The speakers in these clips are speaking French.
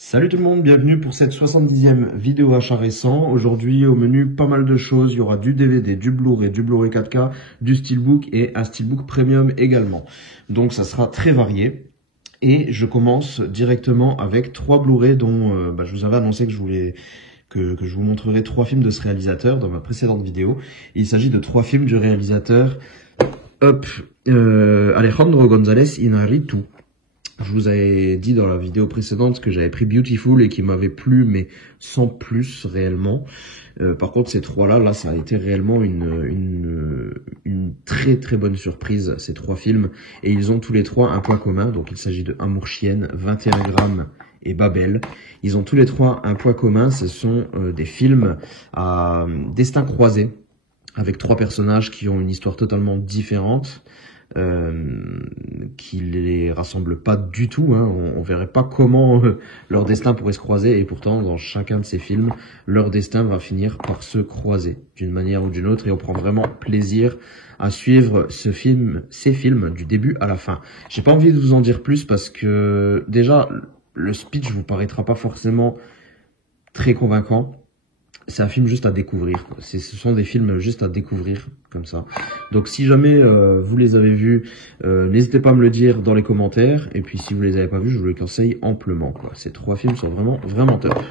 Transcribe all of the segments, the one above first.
Salut tout le monde, bienvenue pour cette 70e vidéo achat récent. Aujourd'hui au menu pas mal de choses, il y aura du DVD, du Blu-ray 4K, du Steelbook et un Steelbook Premium également. Donc ça sera très varié. Et je commence directement avec 3 Blu-ray dont je vous avais annoncé que je vous montrerai 3 films de ce réalisateur dans ma précédente vidéo. Il s'agit de 3 films du réalisateur Alejandro González Iñárritu. Je vous avais dit dans la vidéo précédente que j'avais pris Beautiful et qui m'avait plu, mais sans plus réellement. Par contre, ces trois-là, ça a été réellement une très très bonne surprise, ces 3 films. Et ils ont tous les 3 un point commun. Donc il s'agit de Amour Chienne, 21 grammes et Babel. Ils ont tous les 3 un point commun. Ce sont des films à destin croisé, avec 3 personnages qui ont une histoire totalement différente. Qui les rassemble pas du tout, hein. On verrait pas comment leur destin pourrait se croiser, et pourtant dans chacun de ces films leur destin va finir par se croiser d'une manière ou d'une autre, et on prend vraiment plaisir à suivre ces films du début à la fin. J'ai pas envie de vous en dire plus parce que déjà le speech vous paraîtra pas forcément très convaincant. C'est un film juste à découvrir. Ce sont des films juste à découvrir, comme ça. Donc si jamais vous les avez vus, n'hésitez pas à me le dire dans les commentaires. Et puis si vous les avez pas vus, je vous les conseille amplement, quoi. Ces 3 films sont vraiment, vraiment top.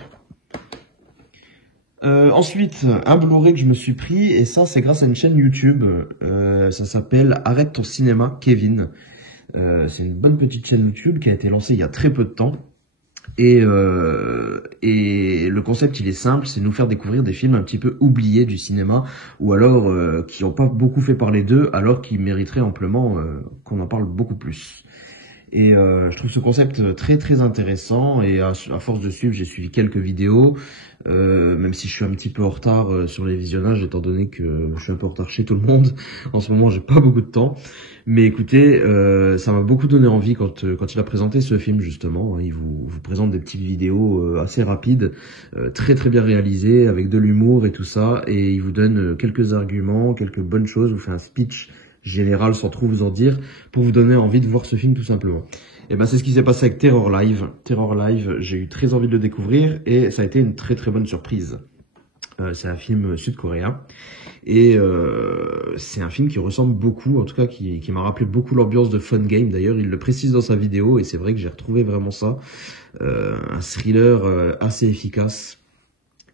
Ensuite, un Blu-ray que je me suis pris, et ça c'est grâce à une chaîne YouTube. Ça s'appelle Arrête ton cinéma, Kevin. C'est une bonne petite chaîne YouTube qui a été lancée il y a très peu de temps. Et le concept, il est simple, c'est nous faire découvrir des films un petit peu oubliés du cinéma, ou alors qui n'ont pas beaucoup fait parler d'eux, alors qu'ils mériteraient amplement qu'on en parle beaucoup plus. Et je trouve ce concept très très intéressant, et à force de suivre, j'ai suivi quelques vidéos, même si je suis un petit peu en retard sur les visionnages, étant donné que je suis un peu en retard chez tout le monde. En ce moment, j'ai pas beaucoup de temps. Mais écoutez, ça m'a beaucoup donné envie quand il a présenté ce film, justement. Il vous présente des petites vidéos assez rapides, très très bien réalisées, avec de l'humour et tout ça, et il vous donne quelques arguments, quelques bonnes choses, vous fait un speech général sans trop vous en dire, pour vous donner envie de voir ce film tout simplement. Et ben c'est ce qui s'est passé avec Terror Live. Terror Live, j'ai eu très envie de le découvrir, et ça a été une très très bonne surprise. C'est un film sud-coréen, et c'est un film qui ressemble beaucoup, en tout cas qui m'a rappelé beaucoup l'ambiance de Fun Game. D'ailleurs, il le précise dans sa vidéo, et c'est vrai que j'ai retrouvé vraiment ça, un thriller assez efficace.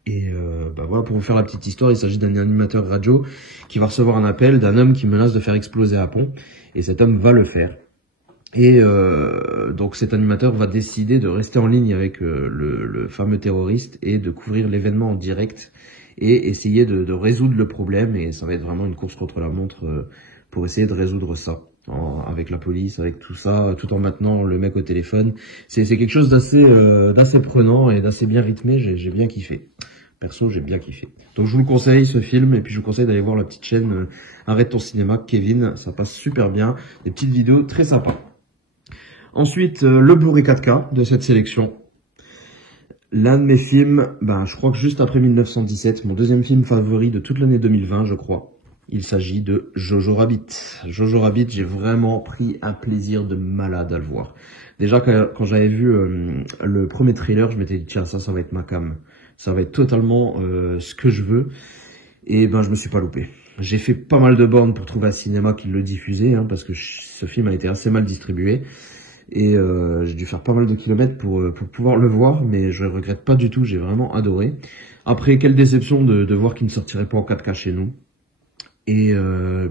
Et voilà, pour vous faire la petite histoire, il s'agit d'un animateur radio qui va recevoir un appel d'un homme qui menace de faire exploser un pont, et cet homme va le faire. Et donc cet animateur va décider de rester en ligne avec le fameux terroriste, et de couvrir l'événement en direct, et essayer de résoudre le problème. Et ça va être vraiment une course contre la montre pour essayer de résoudre ça, avec la police, avec tout ça, tout en maintenant le mec au téléphone. C'est quelque chose d'assez prenant et d'assez bien rythmé. J'ai bien kiffé. Perso, j'ai bien kiffé. Donc je vous le conseille, ce film, et puis je vous conseille d'aller voir la petite chaîne Arrête ton cinéma, Kevin. Ça passe super bien, des petites vidéos très sympas. Ensuite, le Blu-ray 4K de cette sélection. L'un de mes films, je crois que juste après 1917, mon deuxième film favori de toute l'année 2020, je crois. Il s'agit de Jojo Rabbit. Jojo Rabbit, j'ai vraiment pris un plaisir de malade à le voir. Déjà, quand j'avais vu le premier trailer, je m'étais dit, tiens, ça va être ma cam. Ça va être totalement ce que je veux. Et je me suis pas loupé. J'ai fait pas mal de bornes pour trouver un cinéma qui le diffusait, hein, parce que ce film a été assez mal distribué. Et j'ai dû faire pas mal de kilomètres pour pouvoir le voir, mais je regrette pas du tout, j'ai vraiment adoré. Après, quelle déception de voir qu'il ne sortirait pas en 4K chez nous. Et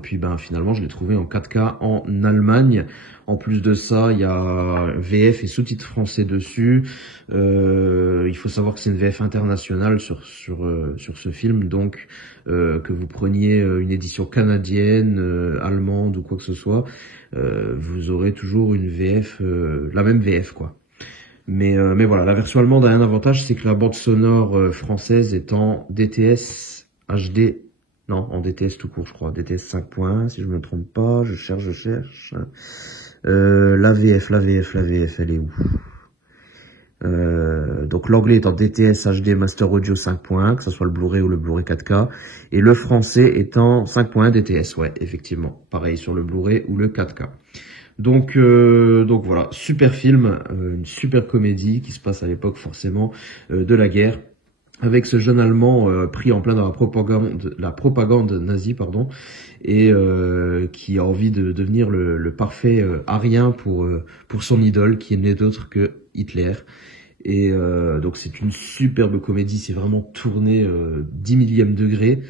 puis finalement, je l'ai trouvé en 4K en Allemagne. En plus de ça, il y a VF et sous-titres français dessus. Il faut savoir que c'est une VF internationale sur ce film, donc que vous preniez une édition canadienne, allemande ou quoi que ce soit, vous aurez toujours une VF, la même VF quoi. Mais voilà, la version allemande a un avantage, c'est que la bande sonore française est en DTS HD. Non, en DTS tout court, je crois. DTS 5.1, si je me trompe pas. Je cherche. La VF, elle est où? Donc l'anglais est en DTS HD Master Audio 5.1, que ce soit le Blu-ray ou le Blu-ray 4K. Et le français est en 5.1 DTS, ouais, effectivement. Pareil sur le Blu-ray ou le 4K. Donc voilà, super film, une super comédie qui se passe à l'époque forcément de la guerre, avec ce jeune Allemand pris en plein dans la propagande nazie, pardon, et qui a envie de devenir le parfait arien pour son idole, qui n'est d'autre que Hitler. Et donc c'est une superbe comédie, c'est vraiment tourné 10 millième degré.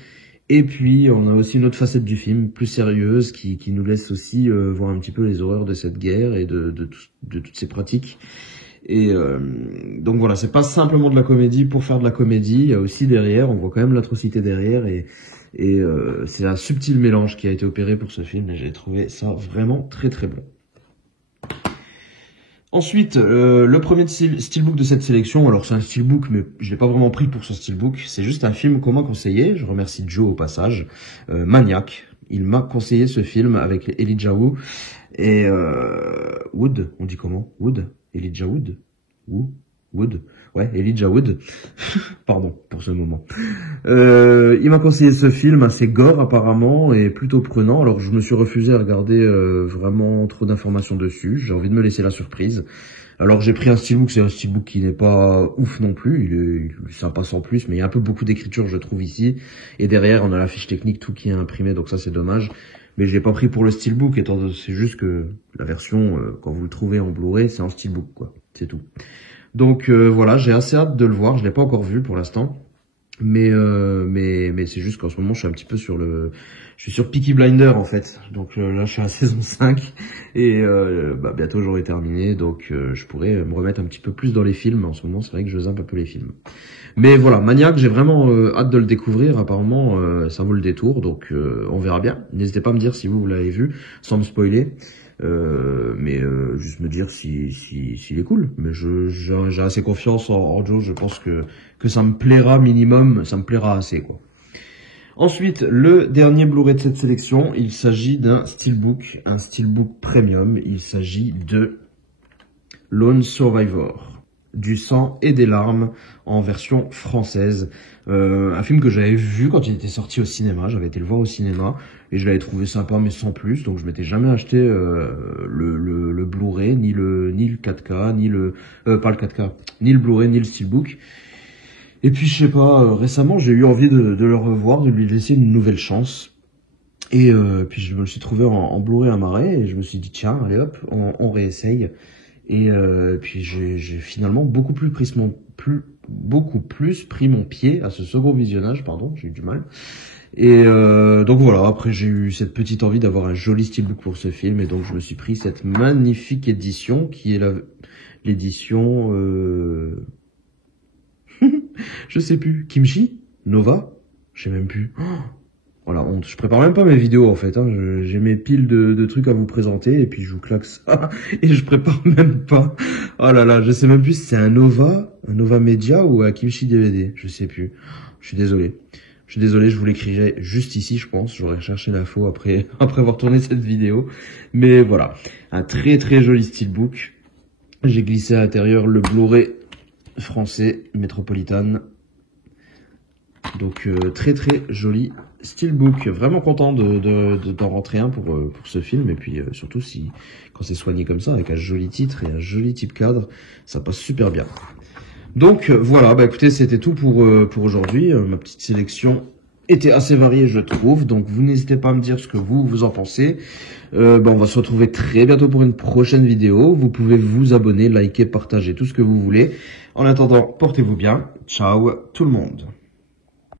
Et puis on a aussi une autre facette du film, plus sérieuse, qui nous laisse aussi voir un petit peu les horreurs de cette guerre et de toutes ces pratiques. Et donc voilà, c'est pas simplement de la comédie pour faire de la comédie, il y a aussi derrière, on voit quand même l'atrocité derrière, et c'est un subtil mélange qui a été opéré pour ce film, et j'ai trouvé ça vraiment très très bon. Ensuite, le premier steelbook de cette sélection, alors c'est un steelbook, mais je l'ai pas vraiment pris pour ce steelbook, c'est juste un film qu'on m'a conseillé, je remercie Joe au passage, Maniac. Il m'a conseillé ce film avec Elijah Wood et Wood, on dit comment? Wood? Elijah Wood? Wood? Ouais, Elijah Wood. Pardon pour ce moment. Il m'a conseillé ce film assez gore apparemment et plutôt prenant. Alors je me suis refusé à regarder vraiment trop d'informations dessus. J'ai envie de me laisser la surprise. Alors j'ai pris un steelbook, c'est un steelbook qui n'est pas ouf non plus. Il est sympa sans plus, mais il y a un peu beaucoup d'écriture je trouve ici. Et derrière on a la fiche technique, tout qui est imprimé, donc ça c'est dommage. Mais je l'ai pas pris pour le steelbook, étant c'est juste que la version, quand vous le trouvez en Blu-ray, c'est en steelbook, quoi. C'est tout. Donc voilà, j'ai assez hâte de le voir. Je l'ai pas encore vu pour l'instant, mais c'est juste qu'en ce moment, je suis un petit peu je suis sur Peaky Blinders en fait. Donc là, je suis à la saison 5 et bientôt j'aurai terminé, donc je pourrais me remettre un petit peu plus dans les films. En ce moment, c'est vrai que je zappe un peu les films. Mais voilà, Maniac, j'ai vraiment hâte de le découvrir. Apparemment, ça vaut le détour, donc on verra bien. N'hésitez pas à me dire si vous l'avez vu, sans me spoiler. Mais juste me dire s'il est cool. Mais j'ai assez confiance en Joe, je pense que ça me plaira minimum, ça me plaira assez, quoi. Ensuite, le dernier Blu-ray de cette sélection, il s'agit d'un steelbook, un steelbook premium. Il s'agit de Lone Survivor, du sang et des larmes en version française. Un film que j'avais vu quand il était sorti au cinéma, j'avais été le voir au cinéma et je l'avais trouvé sympa mais sans plus, donc je m'étais jamais acheté le Blu-ray, ni le 4K, ni le pas le 4K, ni le Blu-ray, ni le steelbook. Et puis je sais pas, récemment j'ai eu envie de le revoir, de lui laisser une nouvelle chance. Et puis je me le suis trouvé en Blu-ray à Marais et je me suis dit tiens, allez hop, on réessaye. Et puis j'ai finalement beaucoup plus pris mon pied à ce second visionnage, pardon, j'ai eu du mal. Et donc voilà, après j'ai eu cette petite envie d'avoir un joli steelbook pour ce film, et donc je me suis pris cette magnifique édition qui est l'édition je sais plus, Kimchi, Nova, je sais même plus. Voilà, honte. Je prépare même pas mes vidéos en fait, hein. J'ai mes piles de trucs à vous présenter et puis je vous claque ça et je prépare même pas. Oh là là, je sais même plus si c'est un Nova Media ou un Kimchi DVD, je sais plus. Je suis désolé. Je vous l'écrirai juste ici, je pense. J'aurais cherché l'info après avoir tourné cette vidéo. Mais voilà, un très très joli steelbook. J'ai glissé à l'intérieur le Blu-ray français Metropolitan. Donc très très joli steelbook, vraiment content d'en rentrer un pour ce film, et puis surtout quand c'est soigné comme ça avec un joli titre et un joli type cadre, ça passe super bien. Donc voilà, bah écoutez, c'était tout pour aujourd'hui. Ma petite sélection était assez variée, je trouve, donc vous n'hésitez pas à me dire ce que vous en pensez. On va se retrouver très bientôt pour une prochaine vidéo. Vous pouvez vous abonner, liker, partager, tout ce que vous voulez. En attendant, portez-vous bien. Ciao tout le monde.